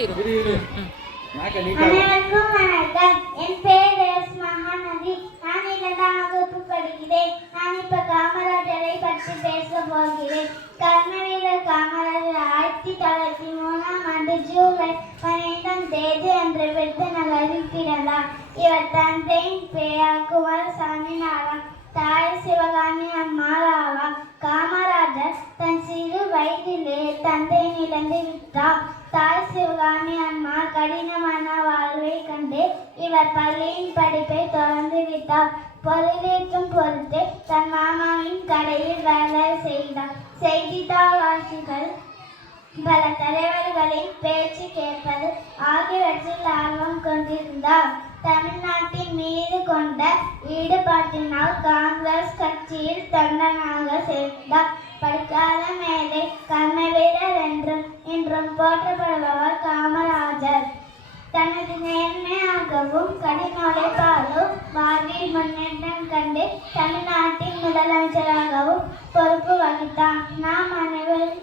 அனைவருக்கும் வணக்கம். என் பேர் எஸ். மகாநதி. நான் 2ஆம் வகுப்பு படிக்கிறேன். நான் இப்ப காமராஜரை பற்றி பேச போகிறேன். கர்மவீரர் காமராஜர் 1903ஆம் ஆண்டு ஜூலை 12ஆம் தேதி அன்று விருதுநகரில் பிறந்தார். இவர் தந்தையின் பெயர் குமாரசாமி ஆவார். தாய் சிவகாமி அம்மாள் ஆவார். காமராஜர் தன் சிறு வயதிலே தந்தையை இழந்து விட்டார். தாய் சிவகாமி அம்மா கடினமான வாழ்வை கண்டு இவர் பள்ளியின் படிப்பை தொடர்ந்து விட்டார். பொருளீட்டும் பொருட்டு தன் மாமாவின் கடையில் வேலை செய்தார். செய்தித்தாள் வாசிகள், பல தலைவர்களின் பேச்சு கேட்பது ஆகியவற்றில் ஆர்வம் கொண்டிருந்தார். தமிழ்நாட்டின் மீது கொண்ட ஈடுபாட்டினால் காங்கிரஸ் கட்சியில் தொண்டனாக சேர்ந்தார். படிக்காத மேதை, கர்மவீரர் என்றும் போற்றப்படுபவர் காமராஜர். தனது நேர்மையாகவும் கடின உழைப்பாலும் வாழ்வில் முன்னேற்றம் கண்டு தமிழ்நாட்டின் முதலமைச்சராகவும் பொறுப்பு வகித்தார். நாம் அனைவரும்